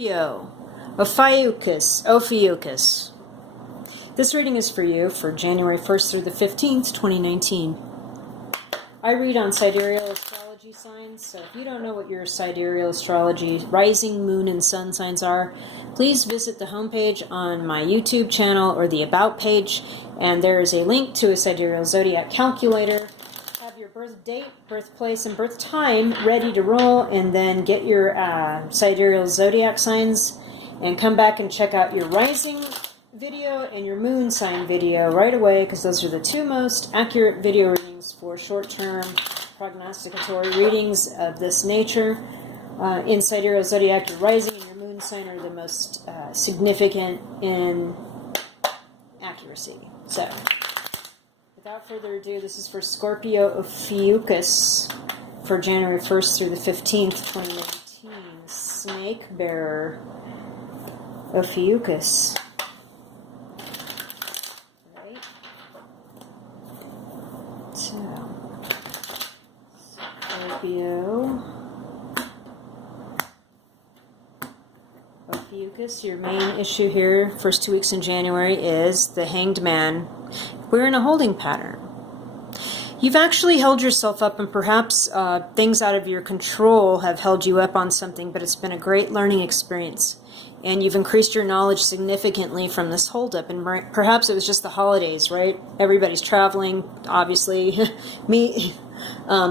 Scorpio Ophiuchus. This reading is for you for January 1st through the 15th, 2019. I read on sidereal astrology signs, so if you don't know what your sidereal astrology rising, moon, and sun signs are, please visit the homepage on my YouTube channel or the About page, and there is a link to a sidereal zodiac calculator. Have your birth date, birthplace, and birth time ready to roll, and then get your sidereal zodiac signs and come back and check out your rising video and your moon sign video right away, because those are the two most accurate video readings for short-term prognosticatory readings of this nature. In sidereal zodiac, your rising and your moon sign are the most significant in accuracy. So, without further ado, this is for Scorpio Ophiuchus for January 1st through the 15th, 2019. Snake bearer Ophiuchus. Right? So, Scorpio Ophiuchus, your main issue here, first 2 weeks in January, is the Hanged Man. We're in a holding pattern. You've actually held yourself up, and perhaps things out of your control have held you up on something, but it's been a great learning experience. And you've increased your knowledge significantly from this holdup. And perhaps it was just the holidays, right? Everybody's traveling, obviously. Me,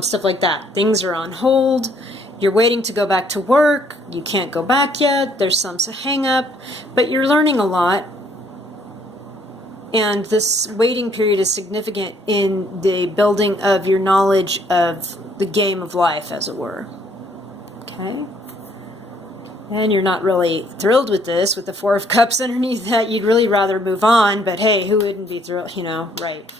stuff like that. Things are on hold. You're waiting to go back to work. You can't go back yet. There's some hang up. But you're learning a lot. And this waiting period is significant in the building of your knowledge of the game of life, as it were. Okay? And you're not really thrilled with this, with the Four of Cups underneath that. You'd really rather move on, but hey, who wouldn't be thrilled, right?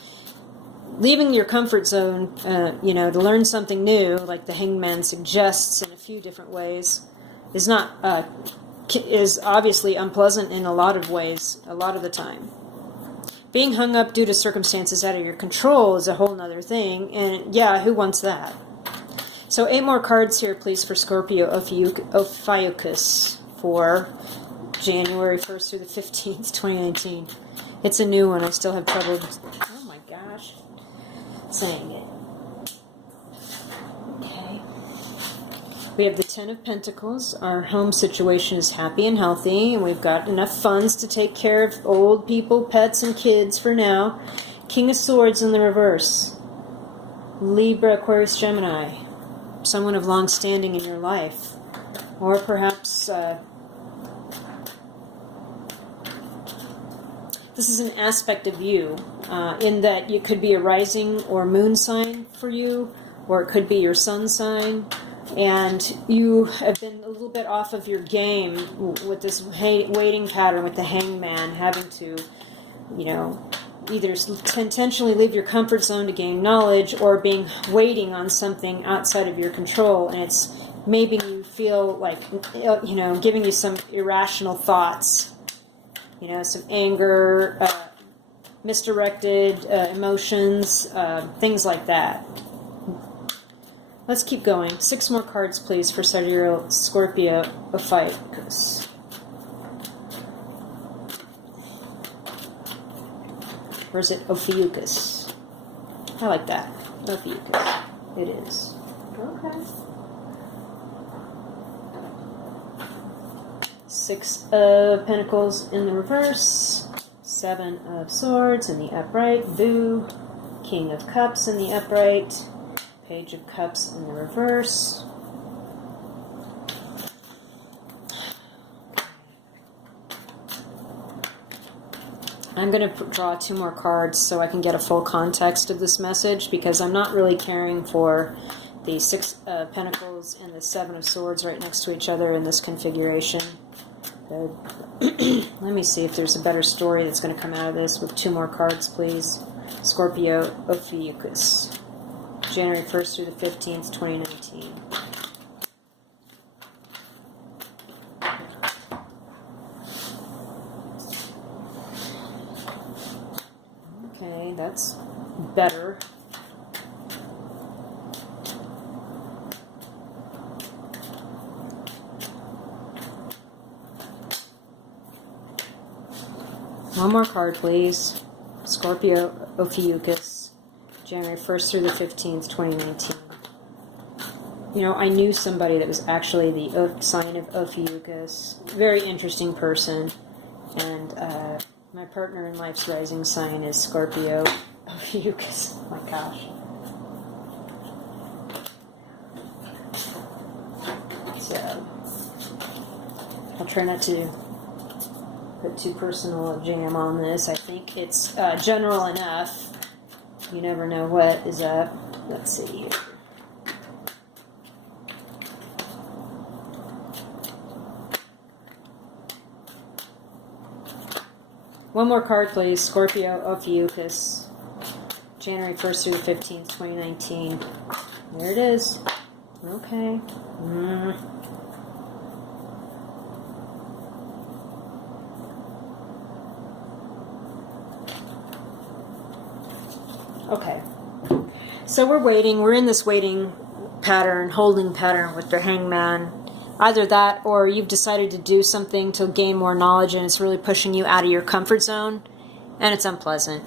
Leaving your comfort zone, to learn something new, like the Hanged Man suggests in a few different ways, is obviously unpleasant in a lot of ways, a lot of the time. Being hung up due to circumstances out of your control is a whole nother thing, and yeah, who wants that? So 8 more cards here, please, for Scorpio Ophiuchus for January 1st through the 15th, 2019. It's a new one. I still have trouble, oh my gosh, saying it. Okay. We have the 10 of Pentacles. Our home situation is happy and healthy, and we've got enough funds to take care of old people, pets, and kids for now. King of Swords in the reverse. Libra, Aquarius, Gemini. Someone of long standing in your life. Or perhaps this is an aspect of you, in that it could be a rising or moon sign for you, or it could be your sun sign. And you have been a little bit off of your game with this waiting pattern with the Hanged Man, having to, either intentionally leave your comfort zone to gain knowledge, or waiting on something outside of your control, and it's making you feel like, giving you some irrational thoughts, some anger, misdirected emotions, things like that. Let's keep going. 6 more cards, please, for sidereal Scorpio Ophiuchus. Or is it Ophiuchus? I like that. Ophiuchus. It is. Okay. 6 of Pentacles in the reverse. 7 of Swords in the upright. Boo. King of Cups in the upright. Page of Cups in the reverse. I'm going to draw 2 more cards so I can get a full context of this message, because I'm not really caring for the 6 of Pentacles and the 7 of Swords right next to each other in this configuration. Let me see if there's a better story that's going to come out of this with 2 more cards, please. Scorpio Ophiuchus. January 1st through the 15th, 2019. Okay, that's better. One more card, please. Scorpio Ophiuchus, January 1st through the 15th, 2019. You know, I knew somebody that was actually the sign of Ophiuchus. Very interesting person. And my partner in life's rising sign is Scorpio Ophiuchus. Oh my gosh. So, I'll try not to put too personal a jam on this. I think it's general enough. You never know what is up. Let's see here. One more card, please. Scorpio Ophiuchus, January 1st through the 15th, 2019. There it is. Okay. Okay. So we're waiting. We're in this waiting pattern, holding pattern with the hangman. Either that or you've decided to do something to gain more knowledge and it's really pushing you out of your comfort zone and it's unpleasant.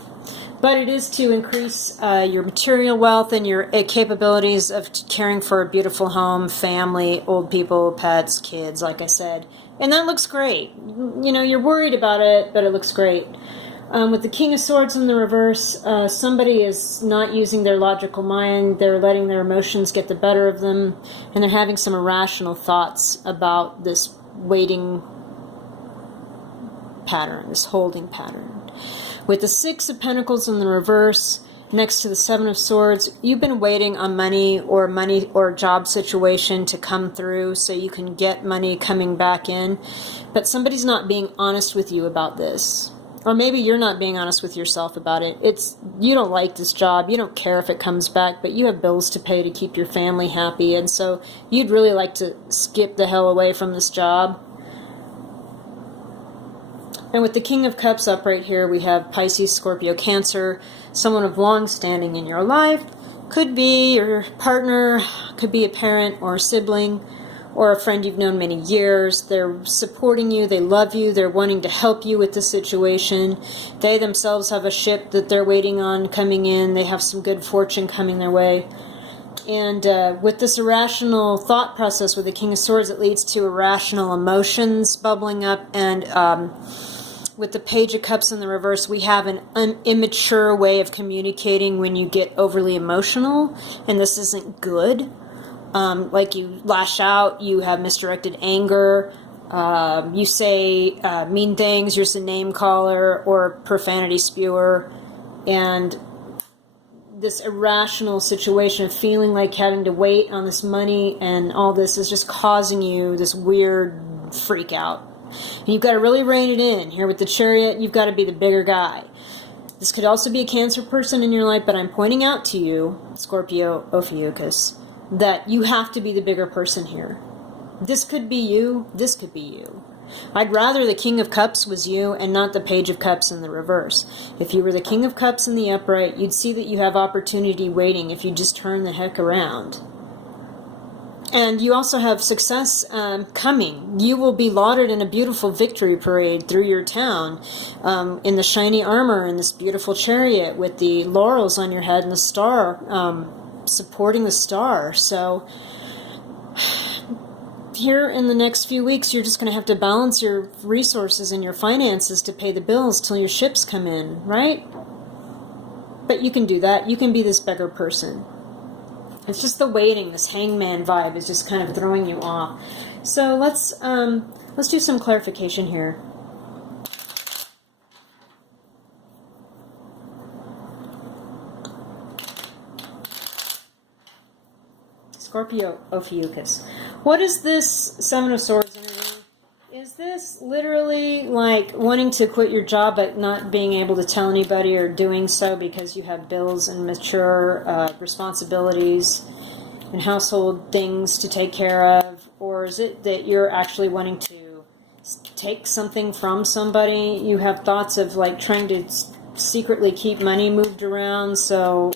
But it is to increase your material wealth and your capabilities of caring for a beautiful home, family, old people, pets, kids, like I said. And that looks great. You know, you're worried about it, but it looks great. With the King of Swords in the reverse, somebody is not using their logical mind. They're letting their emotions get the better of them, and they're having some irrational thoughts about this waiting pattern, this holding pattern. With the Six of Pentacles in the reverse, next to the Seven of Swords, you've been waiting on money or job situation to come through so you can get money coming back in, but somebody's not being honest with you about this. Or maybe you're not being honest with yourself about it. You don't like this job. You don't care if it comes back, but you have bills to pay to keep your family happy. And so you'd really like to skip the hell away from this job. And with the King of Cups up right here, we have Pisces, Scorpio, Cancer, someone of long standing in your life. Could be your partner, could be a parent or a sibling, or a friend you've known many years. They're supporting you, they love you, they're wanting to help you with the situation. They themselves have a ship that they're waiting on coming in. They have some good fortune coming their way. And with this irrational thought process with the King of Swords, it leads to irrational emotions bubbling up. And with the Page of Cups in the reverse, we have an immature way of communicating when you get overly emotional. And this isn't good. Like you lash out, you have misdirected anger, you say mean things, you're just a name caller or profanity spewer, and this irrational situation of feeling like having to wait on this money and all this is just causing you this weird freak out. And you've got to really rein it in. Here with the Chariot, you've got to be the bigger guy. This could also be a Cancer person in your life, but I'm pointing out to you, Scorpio Ophiuchus, that you have to be the bigger person here. This could be you. This could be you. I'd rather the King of Cups was you and not the Page of Cups in the reverse. If you were the King of Cups in the upright, you'd see that you have opportunity waiting if you just turn the heck around. And you also have success coming. You will be lauded in a beautiful victory parade through your town in the shiny armor and this beautiful chariot with the laurels on your head and the star supporting the star. So here in the next few weeks, you're just going to have to balance your resources and your finances to pay the bills till your ships come in, right? But you can do that. You can be this beggar person. It's just the waiting, this hangman vibe is just kind of throwing you off. So let's do some clarification here. Scorpio Ophiuchus. What is this Seven of Swords energy? Is this literally like wanting to quit your job but not being able to tell anybody or doing so because you have bills and mature responsibilities and household things to take care of? Or is it that you're actually wanting to take something from somebody? You have thoughts of like trying to secretly keep money moved around, so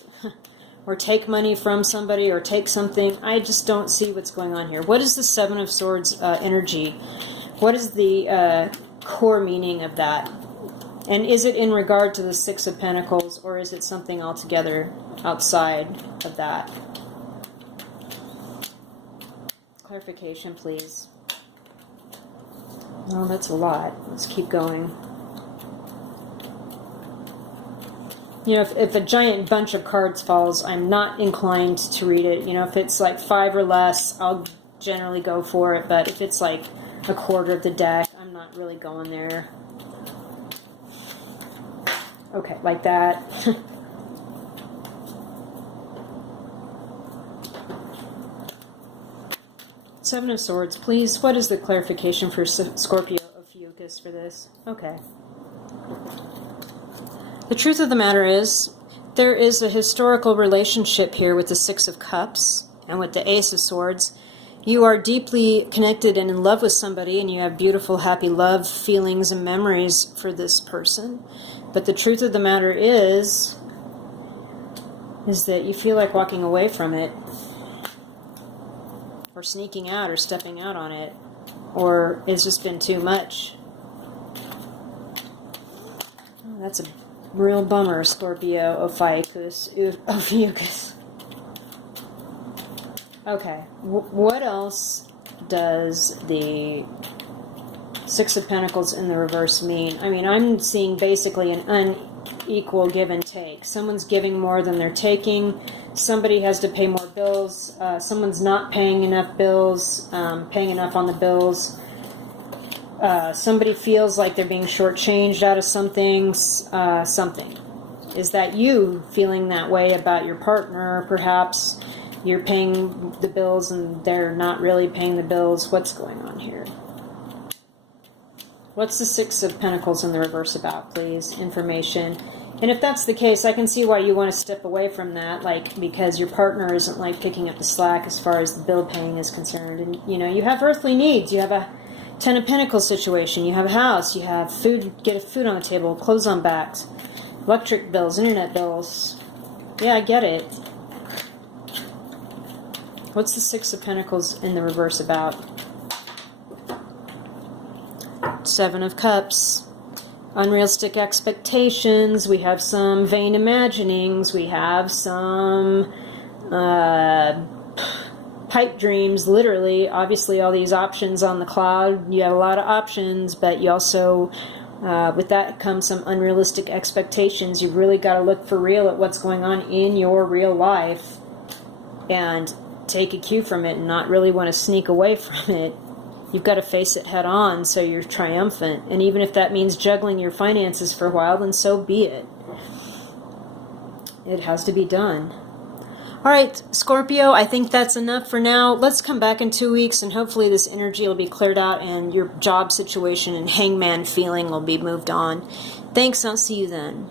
or take money from somebody or take something. I just don't see what's going on here. What is the Seven of Swords energy? What is the core meaning of that? And is it in regard to the Six of Pentacles, or is it something altogether outside of that? Clarification, please. Oh, that's a lot. Let's keep going. You know, if a giant bunch of cards falls, I'm not inclined to read it. You know, if it's like 5 or less, I'll generally go for it. But if it's like a quarter of the deck, I'm not really going there. Okay, like that. Seven of Swords, please. What is the clarification for Scorpio Ophiuchus for this? Okay. The truth of the matter is, there is a historical relationship here with the Six of Cups and with the Ace of Swords. You are deeply connected and in love with somebody, and you have beautiful, happy love feelings and memories for this person. But the truth of the matter is that you feel like walking away from it, or sneaking out, or stepping out on it, or it's just been too much. Oh, that's a real bummer, Scorpio Ophiuchus. Okay, what else does the Six of Pentacles in the reverse mean? I mean, I'm seeing basically an unequal give and take. Someone's giving more than they're taking. Somebody has to pay more bills. Someone's not paying enough bills, paying enough on the bills. Somebody feels like they're being shortchanged out of something. Is that you feeling that way about your partner? Perhaps you're paying the bills and they're not really paying the bills. What's going on here? What's the Six of Pentacles in the reverse about, please? Information. And if that's the case, I can see why you want to step away from that, like, because your partner isn't like picking up the slack as far as the bill paying is concerned. And, you know, you have earthly needs. You have a Ten of Pentacles situation. You have a house. You have food, get food on the table, clothes on backs, electric bills, internet bills. Yeah, I get it. What's the Six of Pentacles in the reverse about? Seven of Cups. Unrealistic expectations. We have some vain imaginings. We have some pipe dreams, literally. Obviously, all these options on the cloud. You have a lot of options, but you also, with that comes some unrealistic expectations. You've really got to look for real at what's going on in your real life and take a cue from it and not really want to sneak away from it. You've got to face it head on so you're triumphant. And even if that means juggling your finances for a while, then so be it. It has to be done. All right, Scorpio, I think that's enough for now. Let's come back in 2 weeks, and hopefully this energy will be cleared out and your job situation and hangman feeling will be moved on. Thanks, I'll see you then.